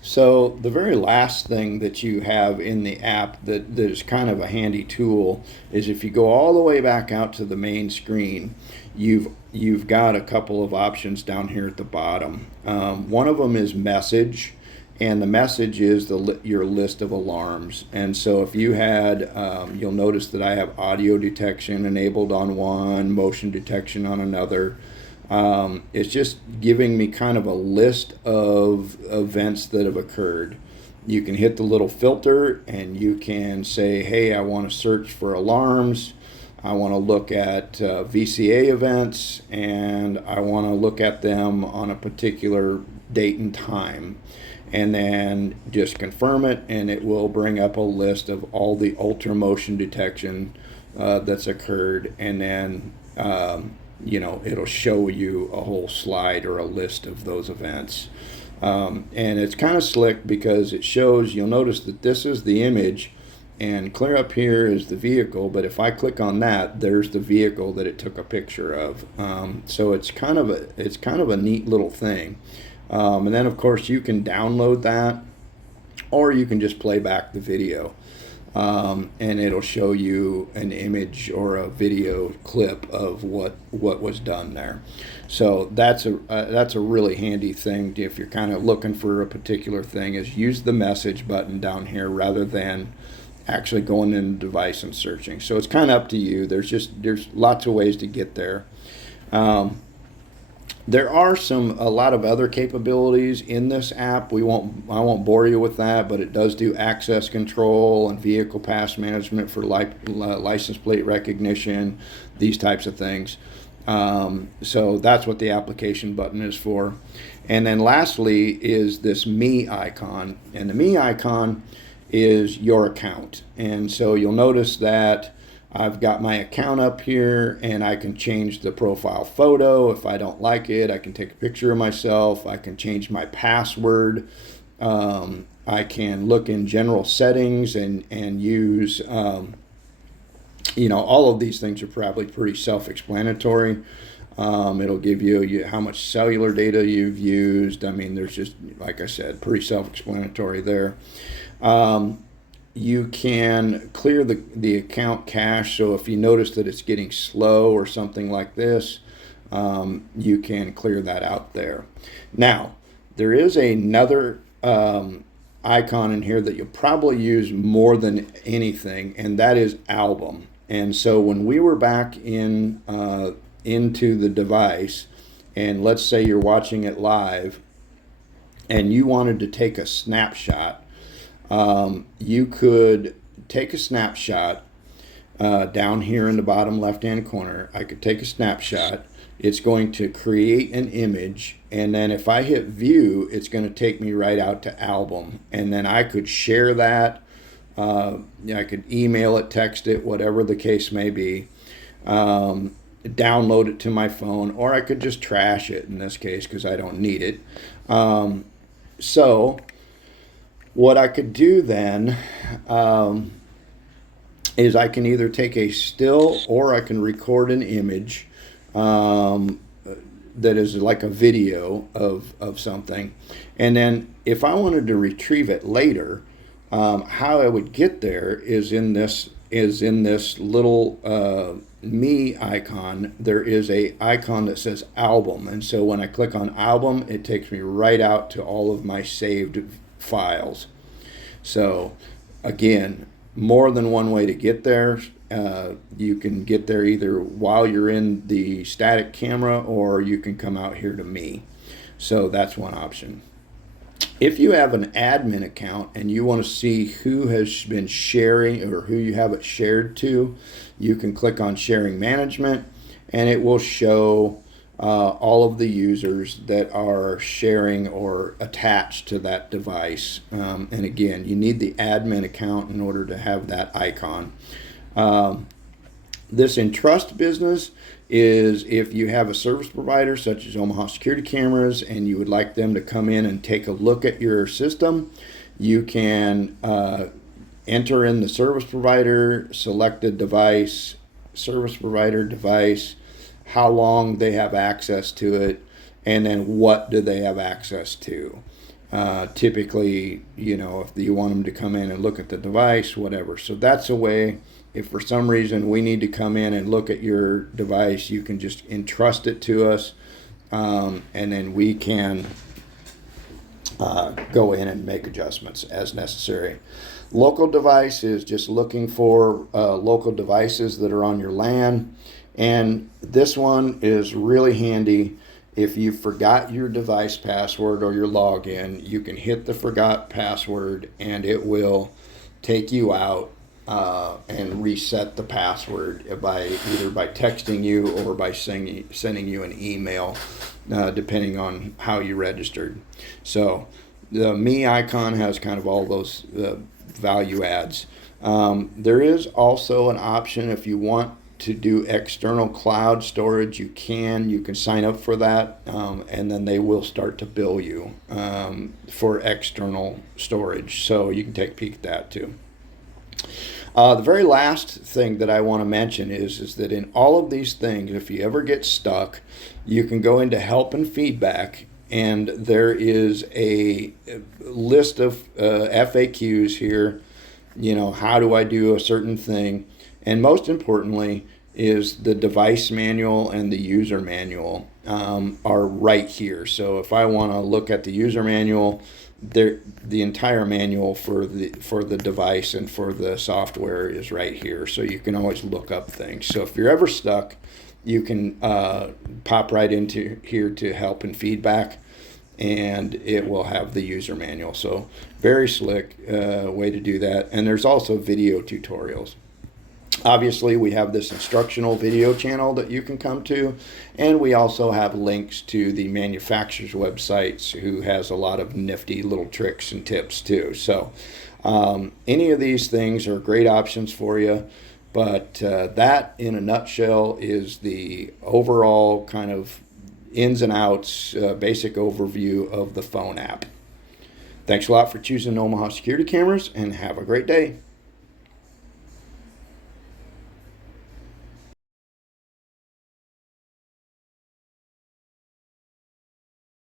So the very last thing that you have in the app that is kind of a handy tool is if you go all the way back out to the main screen, you've got a couple of options down here at the bottom. One of them is message, and the message is your list of alarms. And so if you had, you'll notice that I have audio detection enabled on one, motion detection on another. It's just giving me kind of a list of events that have occurred. You can hit the little filter and you can say, hey, I want to search for alarms. I want to look at VCA events, and I want to look at them on a particular date and time. And then just confirm it, and it will bring up a list of all the ultra motion detection that's occurred. And then it'll show you a whole slide or a list of those events. And it's kind of slick because it shows, you'll notice that this is the image, and clear up here is the vehicle, but if I click on that, there's the vehicle that it took a picture of. So it's kind of a neat little thing. And then of course you can download that, or you can just play back the video. And it'll show you an image or a video clip of what was done there. So that's a really handy thing if you're kind of looking for a particular thing, is use the message button down here rather than actually going in the device and searching. So it's kind of up to you. There's lots of ways to get there. There are a lot of other capabilities in this app. I won't bore you with that, but it does do access control and vehicle pass management for license plate recognition, these types of things. So that's what the application button is for. And then lastly is this Me icon. And the Me icon is your account. And so you'll notice that I've got my account up here, and I can change the profile photo. If I don't like it, I can take a picture of myself. I can change my password. I can look in general settings and use, all of these things are probably pretty self-explanatory. It'll give you how much cellular data you've used. I mean, there's just, like I said, pretty self-explanatory there. You can clear the account cache, so if you notice that it's getting slow or something like this, you can clear that out there. Now, there is another icon in here that you'll probably use more than anything, and that is album. And so when we were back into the device, and let's say you're watching it live and you wanted to take a snapshot, you could take a snapshot down here in the bottom left hand corner. I could take a snapshot. It's going to create an image, and then if I hit view, it's going to take me right out to album, and then I could share that. I could email it, text it, whatever the case may be, download it to my phone, or I could just trash it in this case because I don't need it. So what I could do then is I can either take a still or I can record an image that is like a video of something. And then if I wanted to retrieve it later, how I would get there is in this little Me icon. There is a icon that says album, and so when I click on album, it takes me right out to all of my saved files. So again, more than one way to get there. You can get there either while you're in the static camera, or you can come out here to Me. So that's one option. If you have an admin account and you want to see who has been sharing or who you have it shared to, you can click on sharing management, and it will show all of the users that are sharing or attached to that device. And again, you need the admin account in order to have that icon. This Entrust business is if you have a service provider such as Omaha Security Cameras and you would like them to come in and take a look at your system, you can enter in the service provider, select a device, service provider device, how long they have access to it, and then what do they have access to. Typically, if you want them to come in and look at the device, whatever. So that's a way. If for some reason we need to come in and look at your device, you can just entrust it to us, and then we can go in and make adjustments as necessary. Local device is just looking for local devices that are on your LAN, and this one is really handy. If you forgot your device password or your login, you can hit the forgot password and it will take you out and reset the password either by texting you or by sending you an email, depending on how you registered. So the Me icon has kind of all those value adds. There is also an option if you want to do external cloud storage. You can sign up for that, and then they will start to bill you for external storage, so you can take a peek at that too. The very last thing that I want to mention is that in all of these things, if you ever get stuck, you can go into help and feedback, and there is a list of FAQs here. How do I do a certain thing? And most importantly is the device manual and the user manual are right here. So if I want to look at the user manual, the entire manual for the device and for the software is right here. So you can always look up things. So if you're ever stuck, you can pop right into here to help and feedback, and it will have the user manual. So very slick way to do that. And there's also video tutorials. Obviously, we have this instructional video channel that you can come to, and we also have links to the manufacturer's websites, who has a lot of nifty little tricks and tips too. So any of these things are great options for you, but that in a nutshell is the overall kind of ins and outs, basic overview of the phone app. Thanks a lot for choosing Omaha Security Cameras, and have a great day.